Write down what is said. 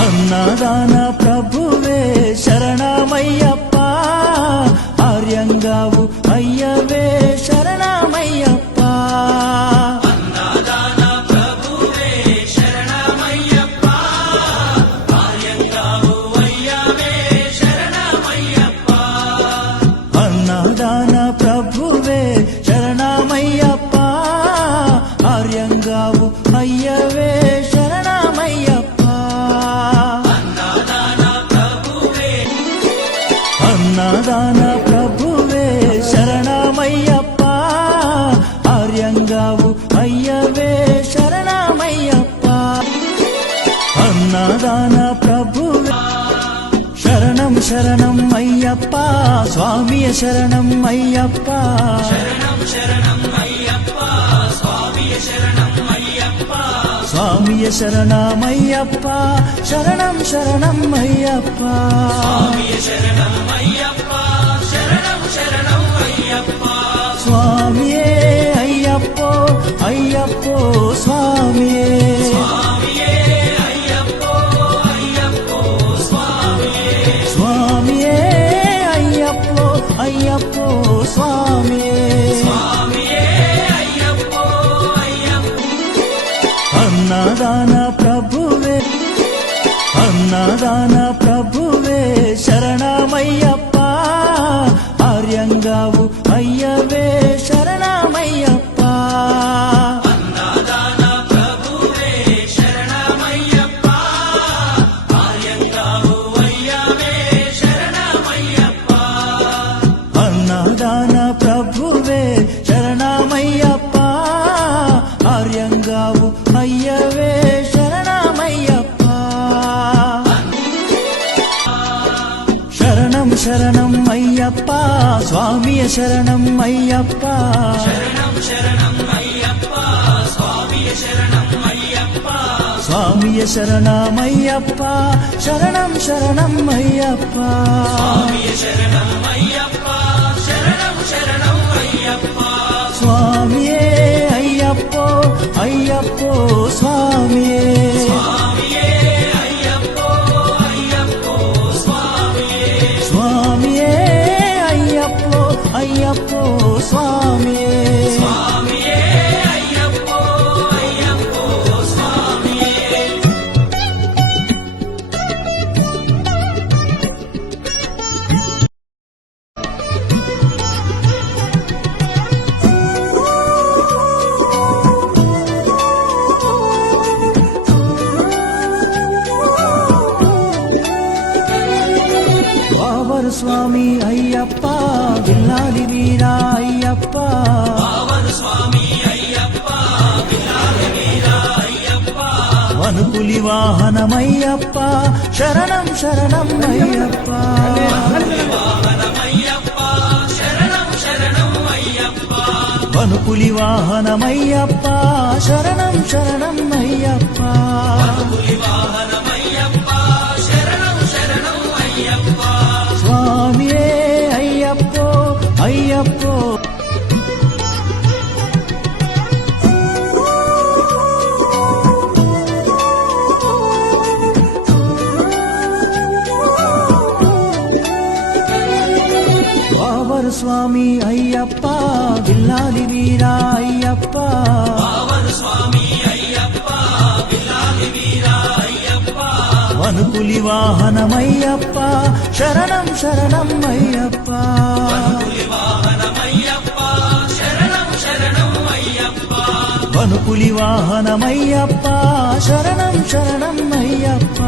అన్నదాన ప్రభువే శరణమయ్యప్ప ఆర్యంగావు అయ్యవే అన్నదాన ప్రభువే శరణమయ్యప్ప ఆర్యంగావు అయ్యవే శరణమయ్యప్ప. అన్నదాన ప్రభువే శరణం శరణం అయ్యప్ప స్వామియ శరణం అయ్యప్ప. శరణం శరణం అయ్యప్ప స్వామియ శరణమయ్యప్ప. శరణం శరణం అయ్యప్ప. స్వామియే అన్నదాన ప్రభువే అన్నదాన ప్రభువే శరణమయ్యప్ప ఆర్యంగా శరణం శరణం అయ్యప్ప స్వామియ శరణం అయ్యప్ప. స్వామియ శరణమయ్యప్ప శరణం శరణం అయ్యప్ప. స్వామియే స్వామి. స్వామి. అయ్యప్పో స్వామియే బాబరు స్వామి అయ్యప్ప విల్లాలి వీరా అయ్యప్ప వనుపులి వాహనమయ్యప్ప శరణం శరణం అయ్యప్ప వనుపులి వాహనమయ్యప్ప శరణం శరణం అయ్యప్ప స్వామియే బాబరు స్వామి అయ్యప్ప విల్లాలి వీరా అయ్యప్ప. వనుకులి వాహనమయ్యప్ప శరణం శరణం అయ్యప్ప వనుపులి వాహనమయ్యప్ప శరణం శరణం అయ్యప్ప